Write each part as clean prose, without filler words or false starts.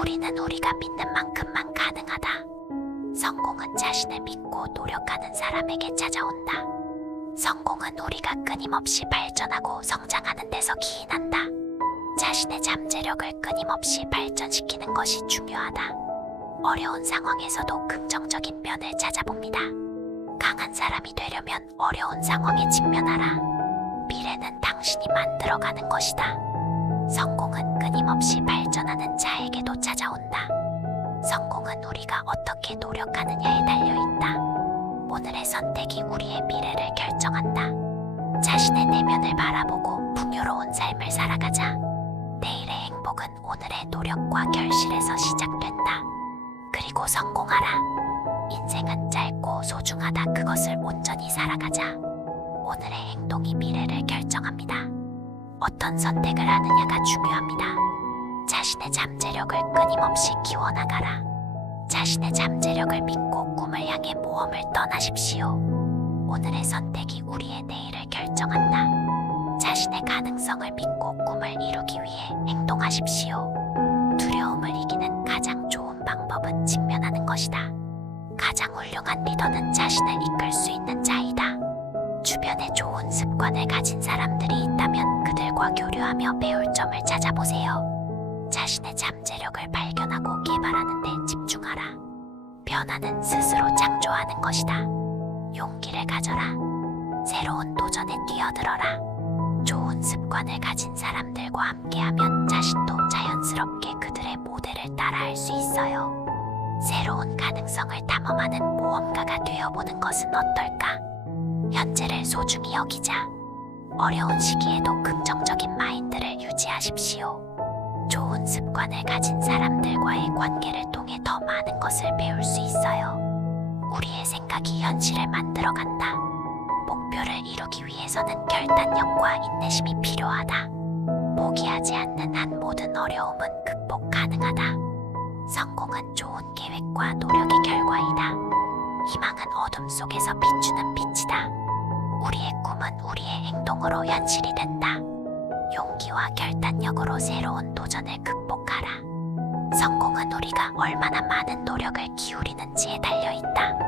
우리는 우리가 믿는 만큼만 가능하다. 성공은 자신을 믿고 노력하는 사람에게 찾아온다. 성공은 우리가 끊임없이 발전하고 성장하는 데서 기인한다. 자신의 잠재력을 끊임없이 발전시키는 것이 중요하다. 어려운 상황에서도 긍정적인 면을 찾아봅니다. 강한 사람이 되려면 어려운 상황에 직면하라. 미래는 당신이 만들어가는 것이다. 성공은 끊임없이 발전하는 자에게도 찾아온다. 성공은 우리가 어떻게 노력하느냐에 달려있다. 오늘의 선택이 우리의 미래를 결정한다. 자신의 내면을 바라보고 풍요로운 삶을 살아가자. 내일의 행복은 오늘의 노력과 결실에서 시작된다. 그리고 성공하라. 인생은 짧고 소중하다. 그것을 온전히 살아가자. 오늘의 행동이 미래를 결정합니다. 어떤 선택을 하느냐가 중요합니다. 자신의 잠재력을 끊임없이 키워나가라. 자신의 잠재력을 믿고 꿈을 향해 모험을 떠나십시오. 오늘의 선택이 우리의 내일을 결정한다. 자신의 가능성을 믿고 꿈을 이루기 위해 행동하십시오. 두려움을 이기는 가장 좋은 방법은 직면하는 것이다. 가장 훌륭한 리더는 자신을 이끌 수 있는 자이다. 주변에 좋은 습관을 가진 사람들이 있다면 그들과 교류하며 배울 점을 찾아보세요. 자신의 잠재력을 발견하고 개발하는 데 집중하라. 변화는 스스로 창조하는 것이다. 용기를 가져라. 새로운 도전에 뛰어들어라. 좋은 습관을 가진 사람들과 함께하면 자신도 자연스럽게 그들의 모델을 따라할 수 있어요. 새로운 가능성을 탐험하는 모험가가 되어보는 것은 어떨까? 현재를 소중히 여기자. 어려운 시기에도 긍정적인 마인드를 유지하십시오. 좋은 습관을 가진 사람들과의 관계를 통해 더 많은 것을 배울 수 있어요. 우리의 생각이 현실을 만들어간다. 목표를 이루기 위해서는 결단력과 인내심이 필요하다. 포기하지 않는 한 모든 어려움은 극복 가능하다. 성공은 좋은 계획과 노력의 결과이다. 희망은 어둠 속에서 비추는 빛이다. 우리의 꿈은 우리의 행동으로 현실이 된다. 용기와 결단력으로 새로운 도전을 극복하라. 성공은 우리가 얼마나 많은 노력을 기울이는지에 달려있다.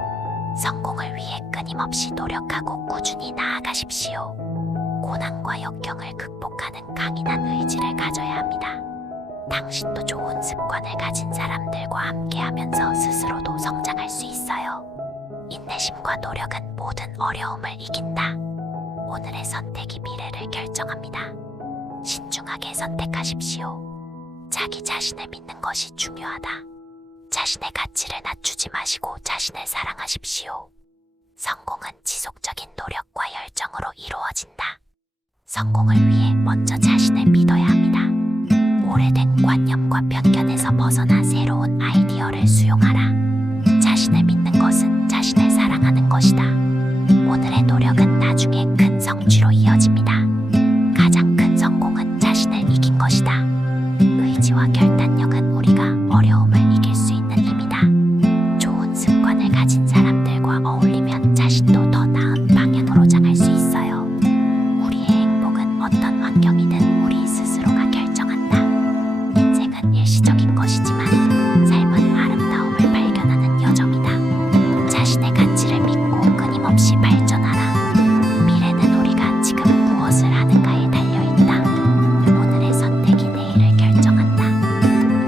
성공을 위해 끊임없이 노력하고 꾸준히 나아가십시오. 고난과 역경을 극복하는 강인한 의지를 가져야 합니다. 당신도 좋은 습관을 가진 사람들과 함께하면서 스스로도 성장할 수 있어요. 인내심과 노력은 모든 어려움을 이긴다. 오늘의 선택이 미래를 결정합니다. 신중하게 선택하십시오. 자기 자신을 믿는 것이 중요하다. 자신의 가치를 낮추지 마시고 자신을 사랑하십시오. 성공은 지속적인 노력과 열정으로 이루어진다. 성공을 위해 먼저 자신을 믿어야 합니다. 오래된 관념과 편견에서 벗어나 새로운 아이디어를 수용하라. 자신을 믿는 것은 자신을 사랑하는 것이다. 오늘의 노력은 나중에 큰 성취로 이어집니다. 가장 큰 성공은 자신을 이긴 것이다. 의지와 결단력은 우리가 어려움을 이길 수 있는 힘이다. 좋은 습관을 가진 사람들과 어울리면 자신도 더 나은 방향으로 장할 수 있어요. 우리의 행복은 어떤 환경이든 우리 스스로가 결정한다. 인생은 일시적인 것이지만 삶은 아름다움을 발견하는 여정이다. 자신의 가치를 믿고 끊임없이 발전하라. 미래는 우리가 지금 무엇을 하는가에 달려있다. 오늘의 선택이 내일을 결정한다.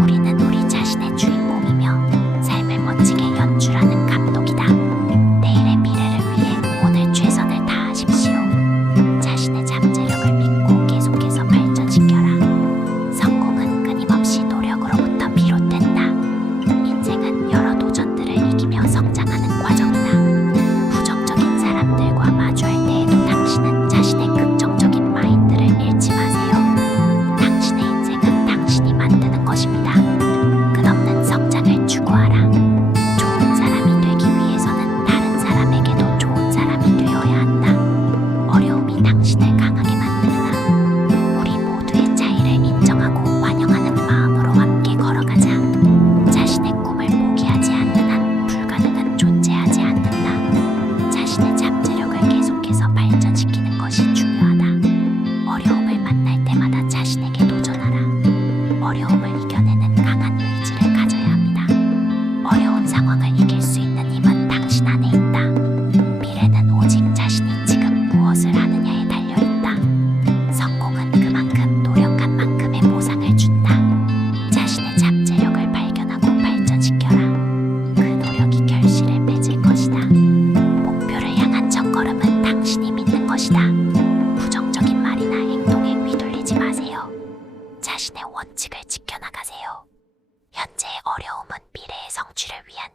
우리는 우리 자신의 주인공이며 삶을 멋지게 연출하는 감독이다. 내일의 미래를 위해 오늘 최선을 다하십시오. 자신의 잠재력을 믿고 계속해서 발전시켜라. 성공은 끊임없이 노력으로부터 비롯된다.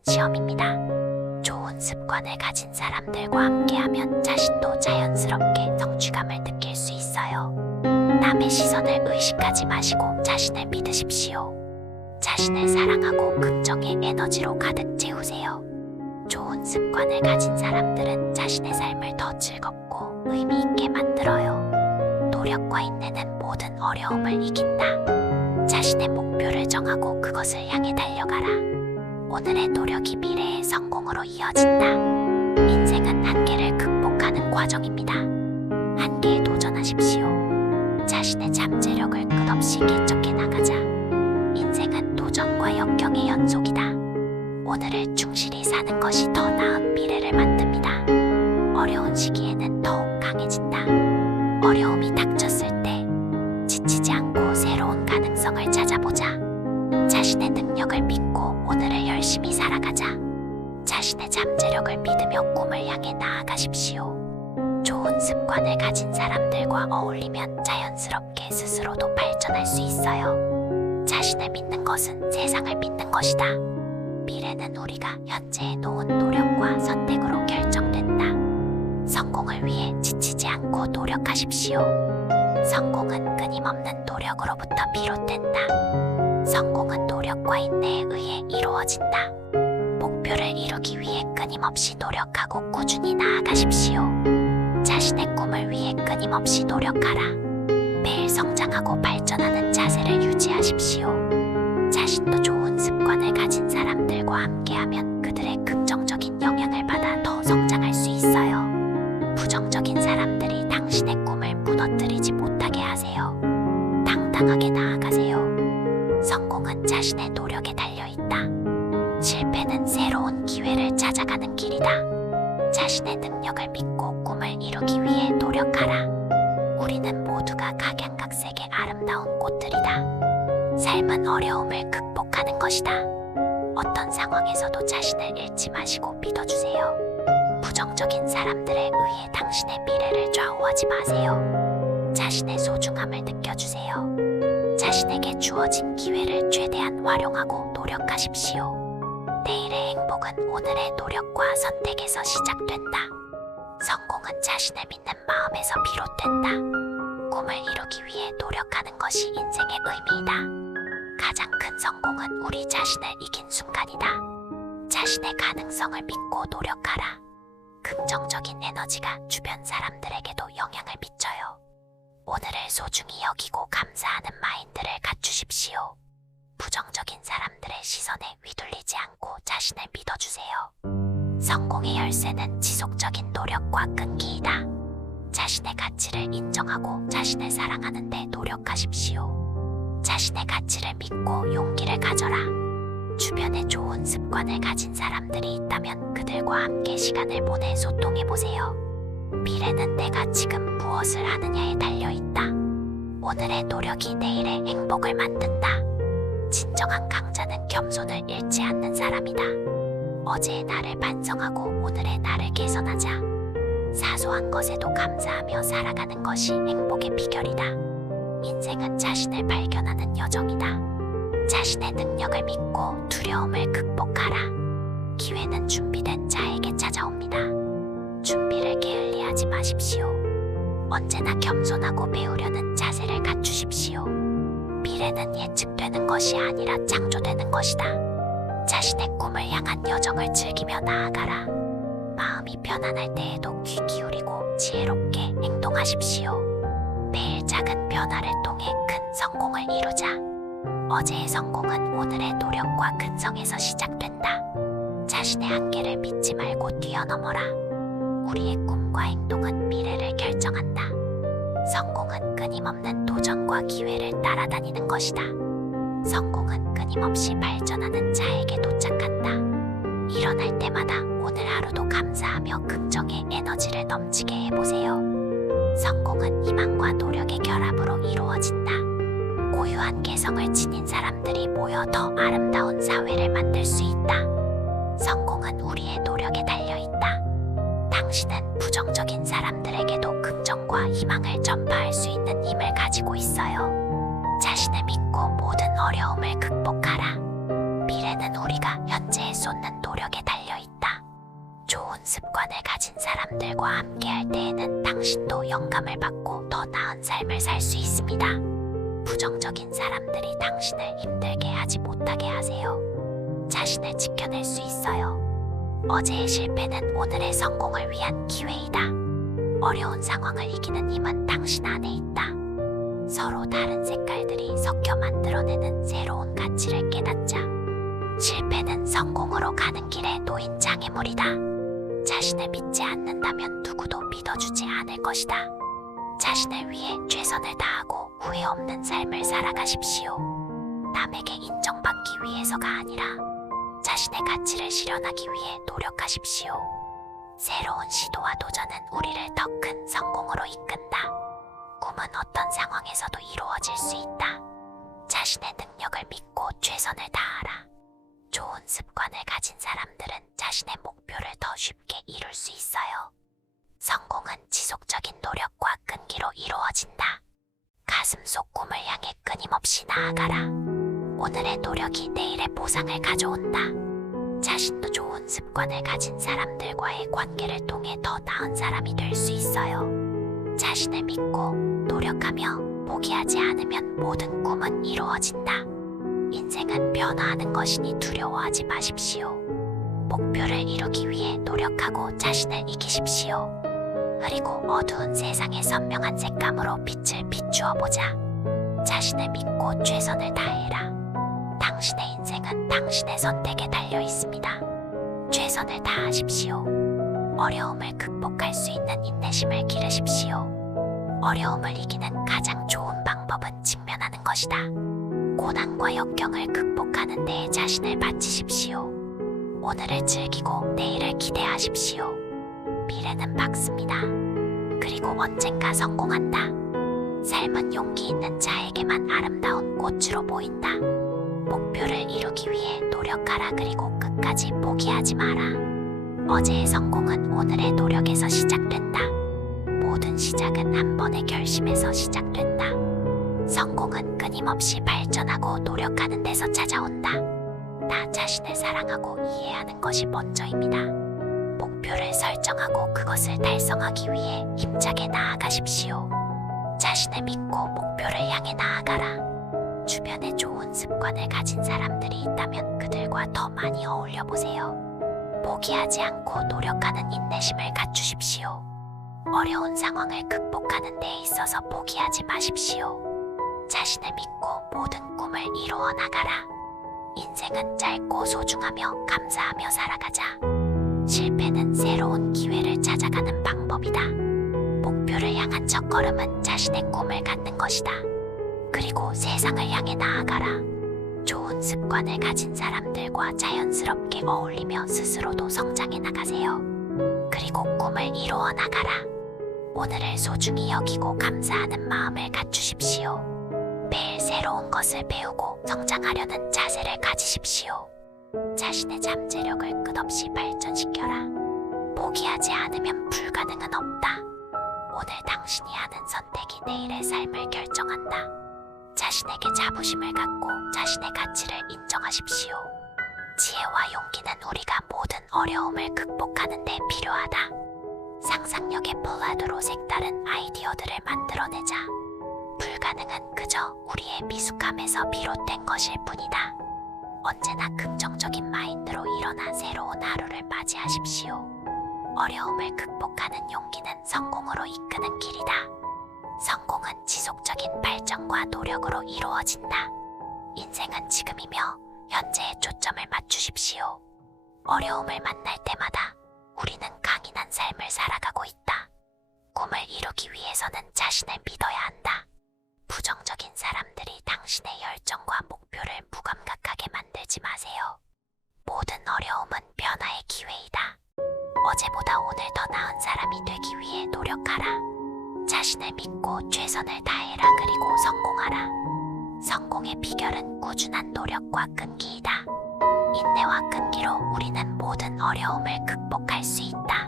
시험입니다. 좋은 습관을 가진 사람들과 함께하면 자신도 자연스럽게 성취감을 느낄 수 있어요. 남의 시선을 의식하지 마시고 자신을 믿으십시오. 자신을 사랑하고 긍정의 에너지로 가득 채우세요. 좋은 습관을 가진 사람들은 자신의 삶을 더 즐겁고 의미 있게 만들어요. 노력과 인내는 모든 어려움을 이긴다. 자신의 목표를 정하고 그것을 향해 달려가라. 오늘의 노력이 미래의 성공으로 이어진다. 인생은 한계를 극복하는 과정입니다. 한계에 도전하십시오. 자신의 잠재력을 끝없이 개척해 나가자. 인생은 도전과 역경의 연속이다. 오늘을 충실히 사는 것이 더 나은 미래를 만듭니다. 어려운 시기에는 더욱 강해진다. 어려움이 닥쳤을 때 지치지 않고 새로운 가능성을 찾아보자. 자신의 능력을 믿고 오늘을 열심히 살아가자. 자신의 잠재력을 믿으며 꿈을 향해 나아가십시오. 좋은 습관을 가진 사람들과 어울리면 자연스럽게 스스로도 발전할 수 있어요. 자신을 믿는 것은 세상을 믿는 것이다. 미래는 우리가 현재 해놓은 노력과 선택으로 결정된다. 성공을 위해 지치지 않고 노력하십시오. 성공은 끊임없는 노력으로부터 비롯된다. 성공은 노력과 인내에 의해 이루어진다. 목표를 이루기 위해 끊임없이 노력하고 꾸준히 나아가십시오. 자신의 꿈을 위해 끊임없이 노력하라. 매일 성장하고 발전하는 자세를 유지하십시오. 자신도 좋은 습관을 가진 사람들과 함께하면 그들의 긍정적인 영향을 받아 더 성장할 수 있어요. 부정적인 사람들이 당신의 꿈을 무너뜨리지 못하게 하세요. 당당하게 나아가세요. 성공은 자신의 노력에 달려있다. 실패는 새로운 기회를 찾아가는 길이다. 자신의 능력을 믿고 꿈을 이루기 위해 노력하라. 우리는 모두가 각양각색의 아름다운 꽃들이다. 삶은 어려움을 극복하는 것이다. 어떤 상황에서도 자신을 잃지 마시고 믿어주세요. 부정적인 사람들에 의해 당신의 미래를 좌우하지 마세요. 자신의 소중함을 느껴주세요. 자신에게 주어진 기회를 최대한 활용하고 노력하십시오. 내일의 행복은 오늘의 노력과 선택에서 시작된다. 성공은 자신을 믿는 마음에서 비롯된다. 꿈을 이루기 위해 노력하는 것이 인생의 의미이다. 가장 큰 성공은 우리 자신을 이긴 순간이다. 자신의 가능성을 믿고 노력하라. 긍정적인 에너지가 주변 사람들에게도 영향을 미쳐요. 오늘을 소중히 여기고 감사하는 마인드를 갖추십시오. 부정적인 사람들의 시선에 휘둘리지 않고 자신을 믿어주세요. 성공의 열쇠는 지속적인 노력과 끈기이다. 자신의 가치를 인정하고 자신을 사랑하는 데 노력하십시오. 자신의 가치를 믿고 용기를 가져라. 주변에 좋은 습관을 가진 사람들이 있다면 그들과 함께 시간을 보내 소통해보세요. 미래는 내가 지금 무엇을 하느냐에 달려있다. 오늘의 노력이 내일의 행복을 만든다. 진정한 강자는 겸손을 잃지 않는 사람이다. 어제의 나를 반성하고 오늘의 나를 개선하자. 사소한 것에도 감사하며 살아가는 것이 행복의 비결이다. 인생은 자신을 발견하는 여정이다. 자신의 능력을 믿고 두려움을 극복하라. 기회는 준비된 자에게 찾아옵니다. 준비를 게을리하지 마십시오. 언제나 겸손하고 배우려는 자세를 갖추십시오. 미래는 예측되는 것이 아니라 창조되는 것이다. 자신의 꿈을 향한 여정을 즐기며 나아가라. 마음이 편안할 때에도 귀 기울이고 지혜롭게 행동하십시오. 매일 작은 변화를 통해 큰 성공을 이루자. 어제의 성공은 오늘의 노력과 근성에서 시작된다. 자신의 한계를 믿지 말고 뛰어넘어라. 우리의 꿈과 행동은 미래를 결정한다. 성공은 끊임없는 도전과 기회를 따라다니는 것이다. 성공은 끊임없이 발전하는 자에게 도착한다. 일어날 때마다 오늘 하루도 감사하며 긍정의 에너지를 넘치게 해보세요. 성공은 희망과 노력의 결합으로 이루어진다. 고유한 개성을 지닌 사람들이 모여 더 아름다운 사회를 만들 수 있다. 성공은 우리의 노력에 달려있다. 당신은 부정적인 사람들에게도 긍정과 희망을 전파할 수 있는 힘을 가지고 있어요. 자신을 믿고 모든 어려움을 극복하라. 미래는 우리가 현재에 쏟는 노력에 사람들과 함께할 때에는 당신도 영감을 받고 더 나은 삶을 살 수 있습니다. 부정적인 사람들이 당신을 힘들게 하지 못하게 하세요. 자신을 지켜낼 수 있어요. 어제의 실패는 오늘의 성공을 위한 기회이다. 어려운 상황을 이기는 힘은 당신 안에 있다. 서로 다른 색깔들이 섞여 만들어내는 새로운 가치를 깨닫자. 실패는 성공으로 가는 길에 놓인 장애물이다. 자신을 믿지 않는다면 누구도 믿어주지 않을 것이다. 자신을 위해 최선을 다하고 후회 없는 삶을 살아가십시오. 남에게 인정받기 위해서가 아니라 자신의 가치를 실현하기 위해 노력하십시오. 새로운 시도와 도전은 우리를 더 큰 성공으로 이끈다. 꿈은 어떤 상황에서도 이루어질 수 있다. 자신의 능력을 믿고 최선을 다하라. 좋은 습관을 가진 사람들은 자신의 목표를 더 쉽게 이룰 수 있어요. 성공은 지속적인 노력과 끈기로 이루어진다. 가슴 속 꿈을 향해 끊임없이 나아가라. 오늘의 노력이 내일의 보상을 가져온다. 자신도 좋은 습관을 가진 사람들과의 관계를 통해 더 나은 사람이 될 수 있어요. 자신을 믿고 노력하며 포기하지 않으면 모든 꿈은 이루어진다. 인생은 변화하는 것이니 두려워하지 마십시오. 목표를 이루기 위해 노력하고 자신을 이기십시오. 그리고 어두운 세상의 선명한 색감으로 빛을 비추어 보자. 자신을 믿고 최선을 다해라. 당신의 인생은 당신의 선택에 달려 있습니다. 최선을 다하십시오. 어려움을 극복할 수 있는 인내심을 기르십시오. 어려움을 이기는 가장 좋은 방법은 직면하는 것이다. 고난과 역경을 극복하는 데에 자신을 바치십시오. 오늘을 즐기고 내일을 기대하십시오. 미래는 밝습니다. 그리고 언젠가 성공한다. 삶은 용기 있는 자에게만 아름다운 꽃으로 보인다. 목표를 이루기 위해 노력하라. 그리고 끝까지 포기하지 마라. 어제의 성공은 오늘의 노력에서 시작된다. 모든 시작은 한 번의 결심에서 시작된다. 성공은 끊임없이 발전하고 노력하는 데서 찾아온다. 나 자신을 사랑하고 이해하는 것이 먼저입니다. 목표를 설정하고 그것을 달성하기 위해 힘차게 나아가십시오. 자신을 믿고 목표를 향해 나아가라. 주변에 좋은 습관을 가진 사람들이 있다면 그들과 더 많이 어울려 보세요. 포기하지 않고 노력하는 인내심을 갖추십시오. 어려운 상황을 극복하는 데 있어서 포기하지 마십시오. 자신을 믿고 모든 꿈을 이루어 나가라. 인생은 짧고 소중하며 감사하며 살아가자. 실패는 새로운 기회를 찾아가는 방법이다. 목표를 향한 첫걸음은 자신의 꿈을 갖는 것이다. 그리고 세상을 향해 나아가라. 좋은 습관을 가진 사람들과 자연스럽게 어울리며 스스로도 성장해 나가세요. 그리고 꿈을 이루어 나가라. 오늘을 소중히 여기고 감사하는 마음을 갖추십시오. 매일 새로운 것을 배우고 성장하려는 자세를 가지십시오. 자신의 잠재력을 끝없이 발전시켜라. 포기하지 않으면 불가능은 없다. 오늘 당신이 하는 선택이 내일의 삶을 결정한다. 자신에게 자부심을 갖고 자신의 가치를 인정하십시오. 지혜와 용기는 우리가 모든 어려움을 극복하는 데 필요하다. 상상력의 플라드로 색다른 아이디어들을 만들어내자. 불가능은 그저 우리의 미숙함에서 비롯된 것일 뿐이다. 언제나 긍정적인 마인드로 일어나 새로운 하루를 맞이하십시오. 어려움을 극복하는 용기는 성공으로 이끄는 길이다. 성공은 지속적인 발전과 노력으로 이루어진다. 인생은 지금이며 현재에 초점을 맞추십시오. 어려움을 만날 때마다 우리는 강인한 삶을 살아가고 있다. 꿈을 이루기 위해서는 자신을 믿어야 한다. 부정적인 사람들이 당신의 열정과 목표를 무감각하게 만들지 마세요. 모든 어려움은 변화의 기회이다. 어제보다 오늘 더 나은 사람이 되기 위해 노력하라. 자신을 믿고 최선을 다해라. 그리고 성공하라. 성공의 비결은 꾸준한 노력과 끈기이다. 인내와 끈기로 우리는 모든 어려움을 극복할 수 있다.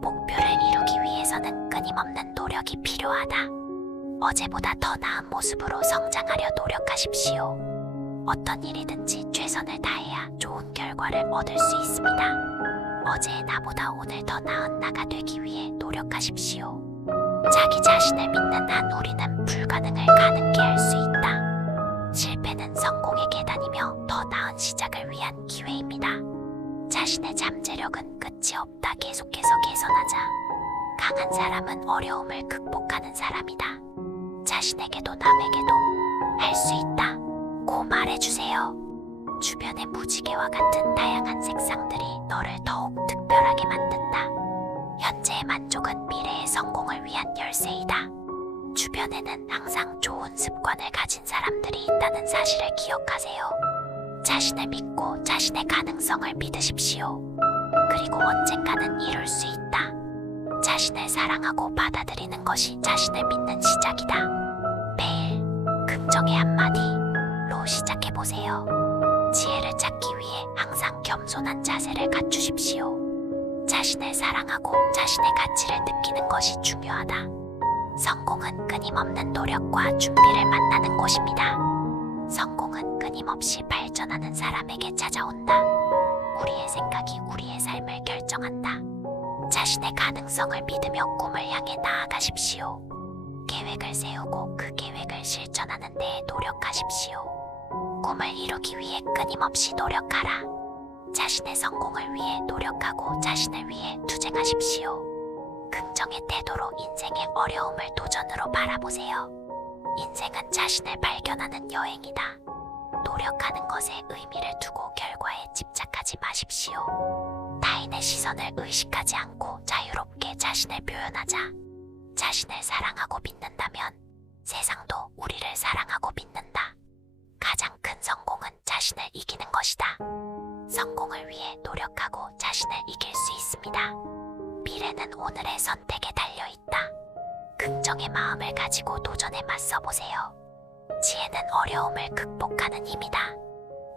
목표를 이루기 위해서는 끊임없는 노력이 필요하다. 어제보다 더 나은 모습으로 성장하려 노력하십시오. 어떤 일이든지 최선을 다해야 좋은 결과를 얻을 수 있습니다. 어제의 나보다 오늘 더 나은 나가 되기 위해 노력하십시오. 자기 자신을 믿는 한 우리는 불가능을 가능케 할 수 있다. 실패는 성공의 계단이며 더 나은 시작을 위한 기회입니다. 자신의 잠재력은 끝이 없다. 계속해서 개선하자. 강한 사람은 어려움을 극복하는 사람이다. 자신에게도 남에게도 할 수 있다 고 말해주세요. 주변의 무지개와 같은 다양한 색상들이 너를 더욱 특별하게 만든다. 현재의 만족은 미래의 성공을 위한 열쇠이다. 주변에는 항상 좋은 습관을 가진 사람들이 있다는 사실을 기억하세요. 자신을 믿고 자신의 가능성을 믿으십시오. 그리고 언젠가는 이룰 수 있다. 자신을 사랑하고 받아들이는 것이 자신을 믿는 시작이다. 매일 긍정의 한마디로 시작해보세요. 지혜를 찾기 위해 항상 겸손한 자세를 갖추십시오. 자신을 사랑하고 자신의 가치를 느끼는 것이 중요하다. 성공은 끊임없는 노력과 준비를 만나는 곳입니다. 성공은 끊임없이 발전하는 사람에게 찾아온다. 우리의 생각이 우리의 삶을 결정한다. 자신의 가능성을 믿으며 꿈을 향해 나아가십시오. 계획을 세우고 그 계획을 실천하는 데 노력하십시오. 꿈을 이루기 위해 끊임없이 노력하라. 자신의 성공을 위해 노력하고 자신을 위해 투쟁하십시오. 긍정의 태도로 인생의 어려움을 도전으로 바라보세요. 인생은 자신을 발견하는 여행이다. 노력하는 것에 의미를 두고 결과에 집착하지 마십시오. 타인의 시선을 의식하지 않고 자유롭게 자신을 표현하자. 자신을 사랑하고 믿는다면 세상도 우리를 사랑하고 믿는다. 가장 큰 성공은 자신을 이기는 것이다. 성공을 위해 노력하고 자신을 이길 수 있습니다. 미래는 오늘의 선택에 달려있다. 긍정의 마음을 가지고 도전에 맞서보세요. 지혜는 어려움을 극복하는 힘이다.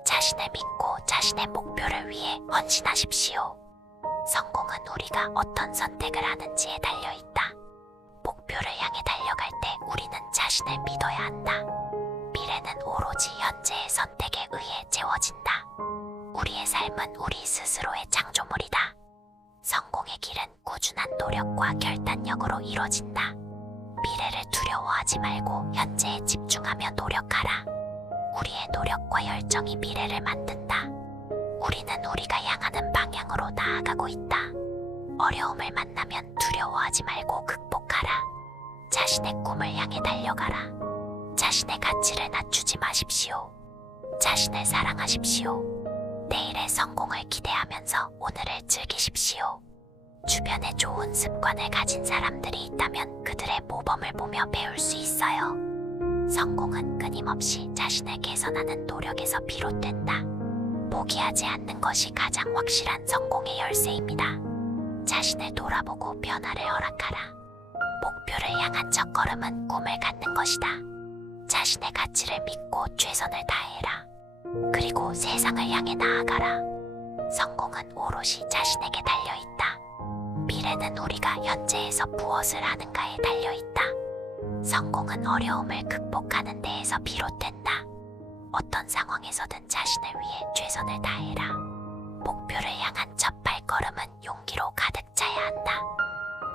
자신을 믿고 자신의 목표를 위해 헌신하십시오. 성공은 우리가 어떤 선택을 하는지에 달려있다. 목표를 향해 달려갈 때 우리는 자신을 믿어야 한다. 미래는 오로지 현재의 선택에 의해 채워진다. 우리의 삶은 우리 스스로의 창조물이다. 성공의 길은 꾸준한 노력과 결단력으로 이뤄진다. 미래를 두려워하지 말고 현재에 집중하며 노력하라. 우리의 노력과 열정이 미래를 만든다. 우리는 우리가 향하는 방향으로 나아가고 있다. 어려움을 만나면 두려워하지 말고 극복하라. 자신의 꿈을 향해 달려가라. 자신의 가치를 낮추지 마십시오. 자신을 사랑하십시오. 내일의 성공을 기대하면서 오늘을 즐기십시오. 주변에 좋은 습관을 가진 사람들이 있다면 그들의 모범을 보며 배울 수 있어요. 성공은 끊임없이 자신을 개선하는 노력에서 비롯된다. 포기하지 않는 것이 가장 확실한 성공의 열쇠입니다. 자신을 돌아보고 변화를 허락하라. 목표를 향한 첫걸음은 꿈을 갖는 것이다. 자신의 가치를 믿고 최선을 다해라. 그리고 세상을 향해 나아가라. 성공은 오롯이 자신에게 달려있다. 미래는 우리가 현재에서 무엇을 하는가에 달려있다. 성공은 어려움을 극복하는 데에서 비롯된다. 어떤 상황에서든 자신을 위해 최선을 다해라. 목표를 향한 첫 발걸음은 용기로 가득 차야 한다.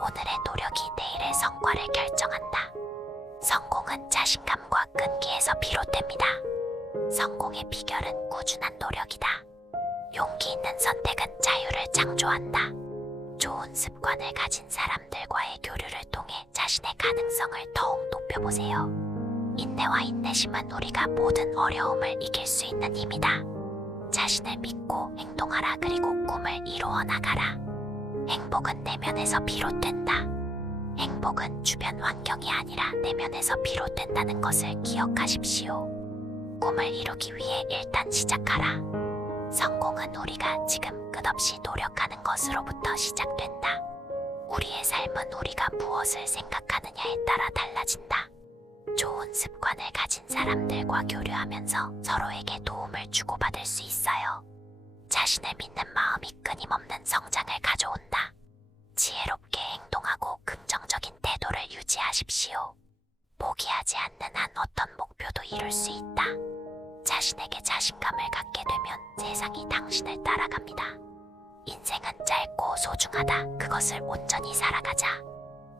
오늘의 노력이 내일의 성과를 결정한다. 성공은 자신감과 끈기에서 비롯됩니다. 성공의 비결은 꾸준한 노력이다. 용기 있는 선택은 자유를 창조한다. 좋은 습관을 가진 사람들과의 교류를 통해 자신의 가능성을 더욱 높여보세요. 인내와 인내심은 우리가 모든 어려움을 이길 수 있는 힘이다. 자신을 믿고 행동하라. 그리고 꿈을 이루어 나가라. 행복은 내면에서 비롯된다. 행복은 주변 환경이 아니라 내면에서 비롯된다는 것을 기억하십시오. 꿈을 이루기 위해 일단 시작하라. 성공은 우리가 지금 끝없이 노력하는 것으로부터 시작된다. 우리의 삶은 우리가 무엇을 생각하느냐에 따라 달라진다. 좋은 습관을 가진 사람들과 교류하면서 서로에게 도움을 주고받을 수 있어요. 자신을 믿는 마음이 끊임없는 성장을 가져온다. 지혜롭게 행동하고 긍정적인 태도를 유지하십시오. 포기하지 않는 한 어떤 목표도 이룰 수 있다. 자신에게 자신감을 갖게 되면 세상이 당신을 따라갑니다. 인생은 짧고 소중하다. 그것을 온전히 살아가자.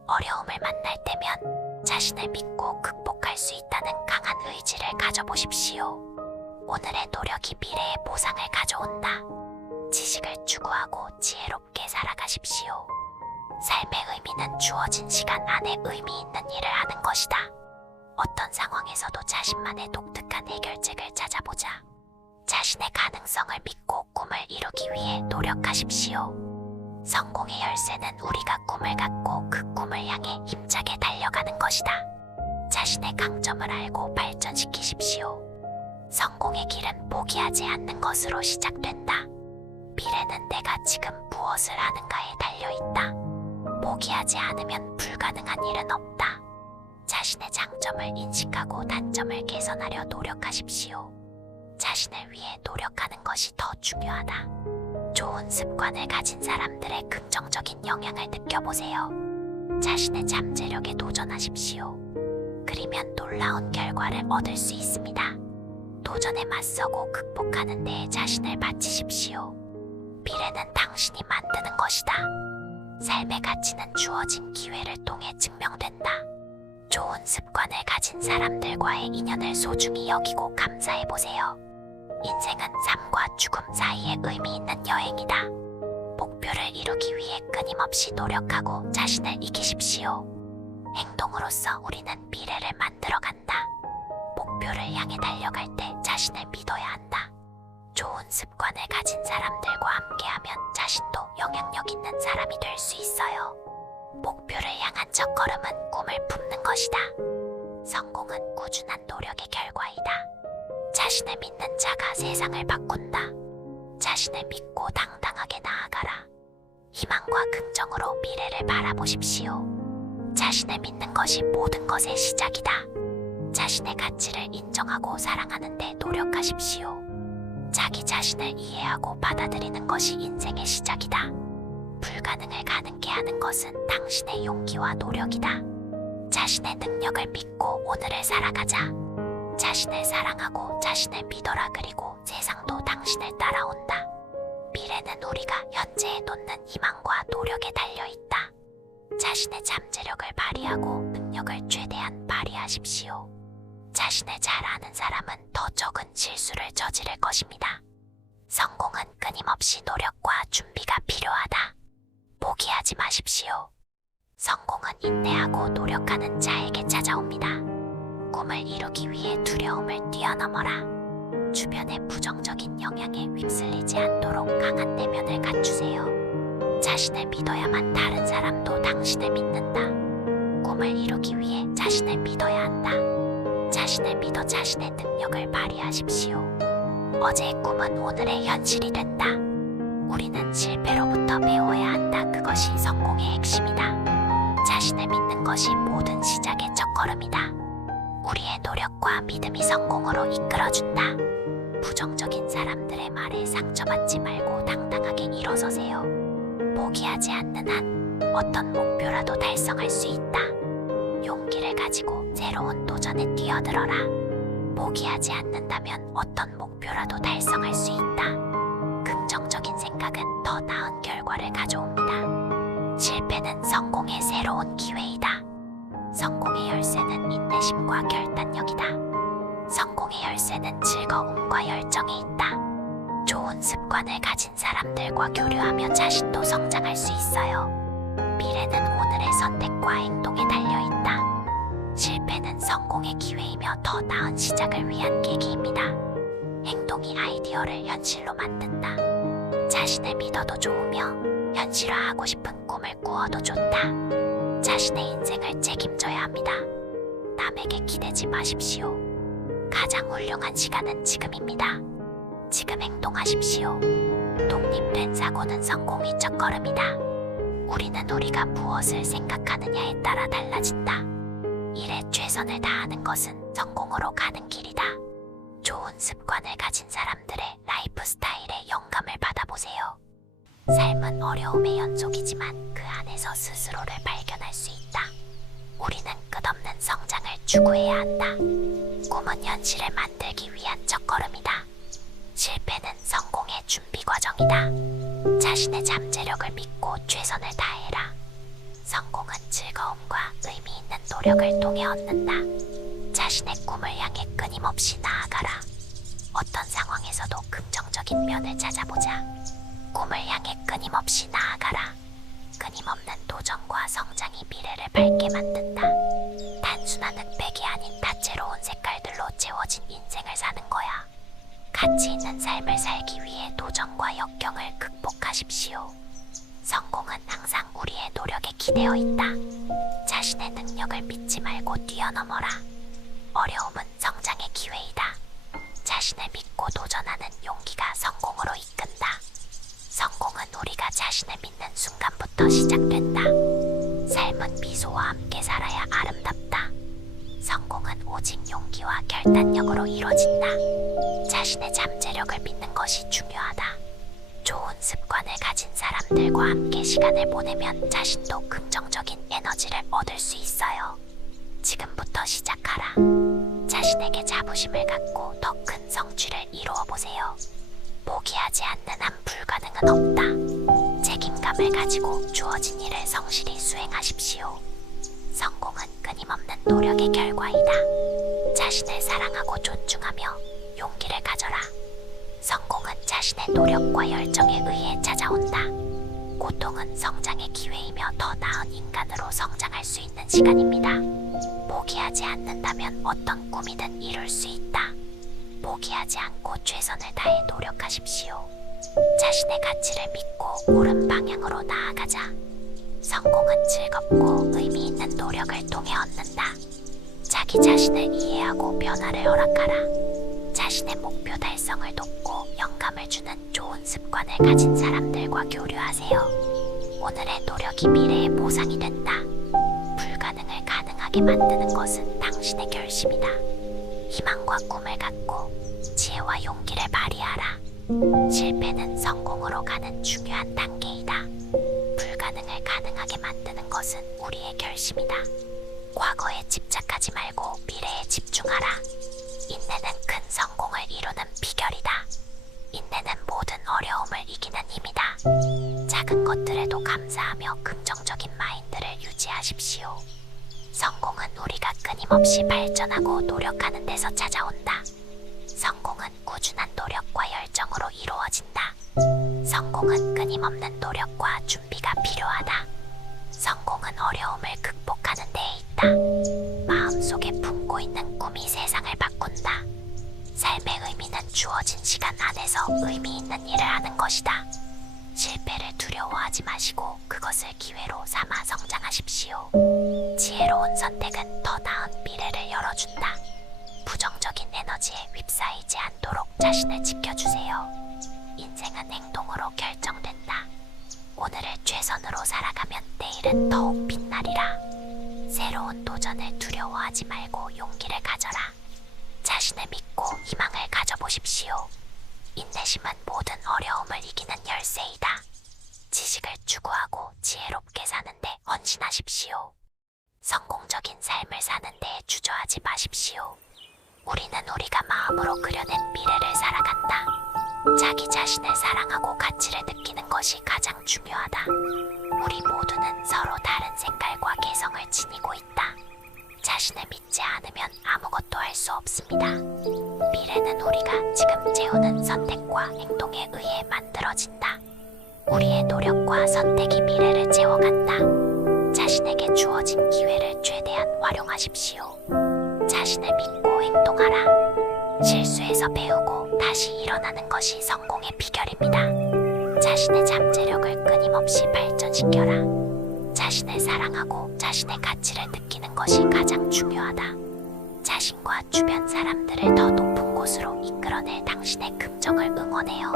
어려움을 만날 때면 자신을 믿고 극복할 수 있다는 강한 의지를 가져보십시오. 오늘의 노력이 미래의 보상을 가져온다. 지식을 추구하고 지혜롭게 살아가십시오. 삶의 의미는 주어진 시간 안에 의미 있는 일을 하는 것이다. 어떤 상황에서도 자신만의 독특한 해결책을 찾아보자. 자신의 가능성을 믿고 꿈을 이루기 위해 노력하십시오. 성공의 열쇠는 우리가 꿈을 갖고 그 꿈을 향해 힘차게 달려가는 것이다. 자신의 강점을 알고 발전시키십시오. 성공의 길은 포기하지 않는 것으로 시작된다. 미래는 내가 지금 무엇을 하는가에 달려있다. 포기하지 않으면 불가능한 일은 없다. 자신의 장점을 인식하고 단점을 개선하려 노력하십시오. 자신을 위해 노력하는 것이 더 중요하다. 좋은 습관을 가진 사람들의 긍정적인 영향을 느껴보세요. 자신의 잠재력에 도전하십시오. 그리면 놀라운 결과를 얻을 수 있습니다. 도전에 맞서고 극복하는 데에 자신을 바치십시오. 미래는 당신이 만드는 것이다. 삶의 가치는 주어진 기회를 통해 증명된다. 좋은 습관을 가진 사람들과의 인연을 소중히 여기고 감사해보세요. 인생은 삶과 죽음 사이에 의미 있는 여행이다. 목표를 이루기 위해 끊임없이 노력하고 자신을 이기십시오. 행동으로써 우리는 미래를 만들어간다. 목표를 향해 달려갈 때 자신을 믿어야 한다. 좋은 습관을 가진 사람들과 함께하면 자신도 영향력 있는 사람이 될 수 있어요. 목표를 향한 첫걸음은 꿈을 품는 것이다. 성공은 꾸준한 노력의 결과이다. 자신을 믿는 자가 세상을 바꾼다. 자신을 믿고 당당하게 나아가라. 희망과 긍정으로 미래를 바라보십시오. 자신을 믿는 것이 모든 것의 시작이다. 자신의 가치를 인정하고 사랑하는 데 노력하십시오. 자기 자신을 이해하고 받아들이는 것이 인생의 시작이다. 불가능을 가능케 하는 것은 당신의 용기와 노력이다. 자신의 능력을 믿고 오늘을 살아가자. 자신을 사랑하고 자신을 믿어라. 그리고 세상도 당신을 따라온다. 미래는 우리가 현재에 놓는 희망과 노력에 달려있다. 자신의 잠재력을 발휘하고 능력을 최대한 발휘하십시오. 자신을 잘 아는 사람은 더 적은 실수를 저지를 것입니다. 성공은 끊임없이 노력과 준비가 필요하다. 포기하지 마십시오. 성공은 인내하고 노력하는 자에게 찾아옵니다. 꿈을 이루기 위해 두려움을 뛰어넘어라. 주변의 부정적인 영향에 휩쓸리지 않도록 강한 내면을 갖추세요. 자신을 믿어야만 다른 사람도 당신을 믿는다. 꿈을 이루기 위해 자신을 믿어야 한다. 자신을 믿어 자신의 능력을 발휘하십시오. 어제의 꿈은 오늘의 현실이 된다. 우리는 실패로부터 배워야 한다. 그것이 성공의 핵심이다. 자신을 믿는 것이 모든 시작의 첫걸음이다. 우리의 노력과 믿음이 성공으로 이끌어준다. 부정적인 사람들의 말에 상처받지 말고 당당하게 일어서세요. 포기하지 않는 한 어떤 목표라도 달성할 수 있다. 용기를 가지고 새로운 도전에 뛰어들어라. 포기하지 않는다면 어떤 목표라도 달성할 수 있다. 긍정적인 생각은 더 나은 결과를 가져옵니다. 실패는 성공의 새로운 기회이다. 성공의 열쇠는 인내심과 결단력이다. 성공의 열쇠는 즐거움과 열정에 있다. 좋은 습관을 가진 사람들과 교류하며 자신도 성장할 수 있어요. 미래는 오늘의 선택과 행동에 달려있다. 실패는 성공의 기회이며 더 나은 시작을 위한 계기입니다. 행동이 아이디어를 현실로 만든다. 자신을 믿어도 좋으며 현실화하고 싶은 꿈을 꾸어도 좋다. 자신의 인생을 책임져야 합니다. 남에게 기대지 마십시오. 가장 훌륭한 시간은 지금입니다. 지금 행동하십시오. 독립된 사고는 성공의 첫걸음이다. 우리는 우리가 무엇을 생각하느냐에 따라 달라진다. 일에 최선을 다하는 것은 성공으로 가는 길이다. 좋은 습관을 가진 사람들의 라이프 스타일에 영감을 받아보세요. 삶은 어려움의 연속이지만 그 안에서 스스로를 발견할 수 있다. 우리는 끝없는 성장을 추구해야 한다. 꿈은 현실을 만들기 위한 첫걸음이다. 실패는 성공의 준비 과정이다. 자신의 잠재력을 믿고 최선을 다해라. 성공은 즐거움과 의미 있는 노력을 통해 얻는다. 자신의 꿈을 향해 끊임없이 나아가라. 어떤 상황에서도 긍정적인 면을 찾아보자. 꿈을 향해 끊임없이 나아가라. 끊임없는 도전과 성장이 미래를 밝게 만든다. 단순한 흑백이 아닌 다채로운 색깔들로 채워진 인생을 사는 거야. 가치 있는 삶을 살기 위해 도전과 역경을 극복하십시오. 성공은 항상 우리의 노력에 기대어 있다. 자신의 능력을 믿지 말고 뛰어넘어라. 어려움은 성장의 기회이다. 자신을 믿고 도전하는 용기가 성공으로 이끈다. 성공은 우리가 자신을 믿는 순간부터 시작된다. 삶은 미소와 함께 살아야 아름답다. 성공은 오직 용기와 결단력으로 이루어진다. 자신의 잠재력을 믿는 것이 중요하다. 좋은 습관을 가진 사람들과 함께 시간을 보내면 자신도 긍정적인 에너지를 얻을 수 있어요. 지금부터 시작하라. 자신에게 자부심을 갖고 더 큰 성취를 이루어 보세요. 포기하지 않는 한 불가능은 없다. 책임감을 가지고 주어진 일을 성실히 수행하십시오. 성공은 끊임없는 노력의 결과이다. 자신을 사랑하고 존중하며 용기를 가져라. 성공은 자신의 노력과 열정에 의해 찾아온다. 고통은 성장의 기회이며 더 나은 인간으로 성장할 수 있는 시간입니다. 포기하지 않는다면 어떤 꿈이든 이룰 수 있다. 포기하지 않고 최선을 다해 노력하십시오. 자신의 가치를 믿고 옳은 방향으로 나아가자. 성공은 즐겁고 의미 있는 노력을 통해 얻는다. 자기 자신을 이해하고 변화를 허락하라. 자신의 목표 달성을 돕고 영감을 주는 좋은 습관을 가진 사람들과 교류하세요. 오늘의 노력이 미래의 보상이 된다. 불가능을 가능하게 만드는 것은 당신의 결심이다. 희망과 꿈을 갖고 지혜와 용기를 발휘하라. 실패는 성공으로 가는 중요한 단계이다. 불가능을 가능하게 만드는 것은 우리의 결심이다. 과거에 집착하지 말고 미래에 집중하라. 인내는 큰 성공을 이루는 비결이다. 인내는 모든 어려움을 이기는 힘이다. 작은 것들에도 감사하며 긍정적인 마인드를 유지하십시오. 성공은 우리가 끊임없이 발전하고 노력하는 데서 찾아온다. 성공은 꾸준한 노력과 열정으로 이루어진다. 성공은 끊임없는 노력과 준비가 필요하다. 성공은 어려움을 극복하는 데에 있다. 마음속에 품고 있는 꿈이 세상을 바꾼다. 삶의 의미는 주어진 시간 안에서 의미 있는 일을 하는 것이다. 실패를 두려워하지 마시고 그것을 기회로 삼아 성장하십시오. 지혜로운 선택은 더 나은 미래를 열어준다. 부정적인 에너지에 휩싸이지 않도록 자신을 지켜주세요. 인생은 행동으로 결정된다. 오늘을 최선으로 살아가면 내일은 더욱 빛나리라. 새로운 도전을 두려워하지 말고 용기를 가져라. 자신을 믿고 희망을 가져보십시오. 인내심은 모든 어려움을 이기는 열쇠이다. 지식을 추구하고 지혜롭게 사는데 헌신하십시오. 성공적인 삶을 사는 데 주저하지 마십시오. 우리는 우리가 마음으로 그려낸 미래를 살아간다. 자기 자신을 사랑하고 가치를 느끼는 것이 가장 중요하다. 우리 모두는 서로 다른 색깔과 개성을 지니고 있다. 자신을 믿지 않으면 아무것도 할 수 없습니다. 미래는 우리가 지금 채우는 선택과 행동에 의해 만들어진다. 우리의 노력과 선택이 미래를 채워간다. 자신에게 주어진 기회를 최대한 활용하십시오. 자신을 믿고 행동하라. 실수에서 배우고 다시 일어나는 것이 성공의 비결입니다. 자신의 잠재력을 끊임없이 발전시켜라. 자신을 사랑하고 자신의 가치를 느끼는 것이 가장 중요하다. 자신과 주변 사람들을 더 높은 곳으로 이끌어낼 당신의 긍정을 응원해요.